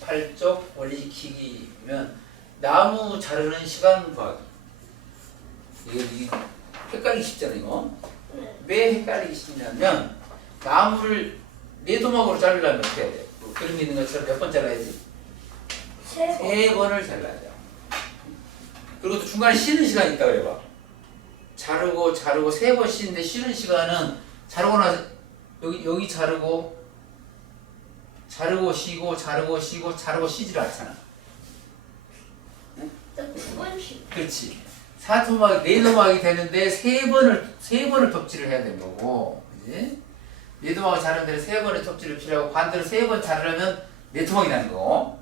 28쪽 원리키기면 나무 자르는 시간 구하기. 이거 이게 헷갈리기 쉽잖아요, 이거. 네. 왜 헷갈리기 쉽냐면 나무를 네 도막으로 자르려면 어떻게 해야 돼? 뭐 그림 있는 것처럼 몇 번 잘라야지? 세 번. 세 번을 잘라야 돼요. 그리고 또 중간에 쉬는 시간이 있다 그래봐. 자르고 자르고 세 번 쉬는데 쉬는 시간은 자르고 나서 여기 여기 자르고 자르고 쉬고 자르고 쉬고 자르고 쉬지를 않잖아. 그렇지. 사토막이 네 도막이 되는데 세 번을 세 번을 톱질을 해야 되는 거고, 그지? 네 도막을 자르는 데는 세 번의 톱질을 필요하고 반대로 세 번 자르려면 네 토막이 나는 거고.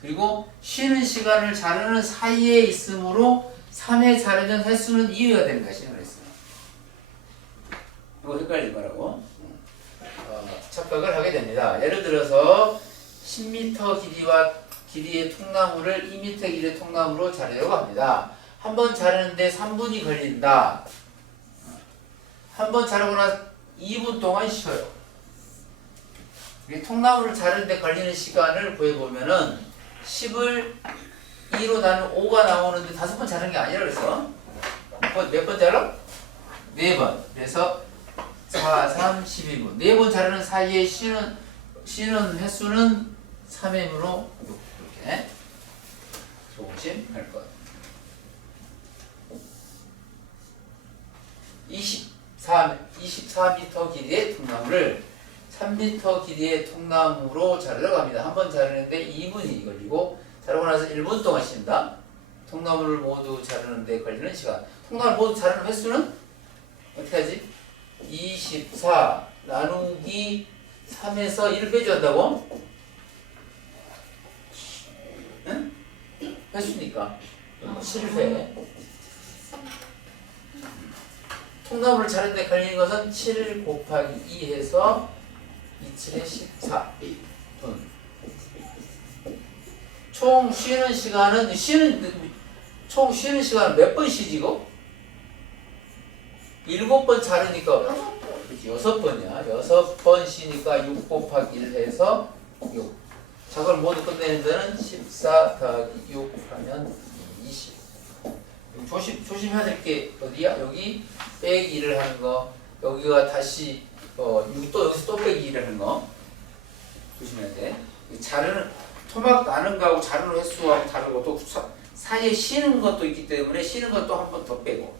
그리고 쉬는 시간을 자르는 사이에 있으므로 3회 자르면 횟수는 2회가 되는 것이 그랬어요. 이거 헷갈리지 말라고. 어, 착각을 하게 됩니다. 예를 들어서 10m 길이와 길이의 통나무를 2m 길이의 통나무로 자르려고 합니다. 한 번 자르는데 3분이 걸린다. 한 번 자르고 나서 2분 동안 쉬어요. 이 통나무를 자르는데 걸리는 시간을 구해보면은 10을 2로 나누면 5가 나오는데 다섯 번 자르는 게 아니라 그래서 몇번 잘라? 네 번. 그래서 4, 3, 12분. 네 번 자르는 사이에 쉬는 쉬는 횟수는 3회므로 6 이렇게 조심할 것. 24, 24m 길이의 통나무를 3m 길이의 통나무로 자르려고 합니다. 한 번 자르는데 2분이 걸리고 자르고 나서 1분 동안 쉰다. 통나무를 모두 자르는데 걸리는 시간. 통나무를 모두 자르는 횟수는 어떻게 하지? 24 나누기 3에서 1을 빼줘한다고? 응? 횟수니까 7회 통나무를 자르는데 걸리는 것은 7 곱하기 2 해서 27에 14 분. 총 쉬는 시간은 쉬는 총 쉬는 시간은 몇 번 쉬지 이거? 일곱 번 자르니까 여섯 번. 그치, 여섯 번이야. 여섯 번 쉬니까 6 곱하기 1 해서 6. 저걸 모두 끝내는 데는 14 더하기 6 하면 20. 조심, 조심해야 될 게 어디야? 여기 빼기 1을 하는 거. 여기가 다시 어, 6도 여기서 또 빼기 1을 하는 거. 조심해야 돼. 이 자르는, 토막 나는 거하고 자르는 횟수하고 다르고 또 사- 사이에 쉬는 것도 있기 때문에 쉬는 것도 한 번 더 빼고.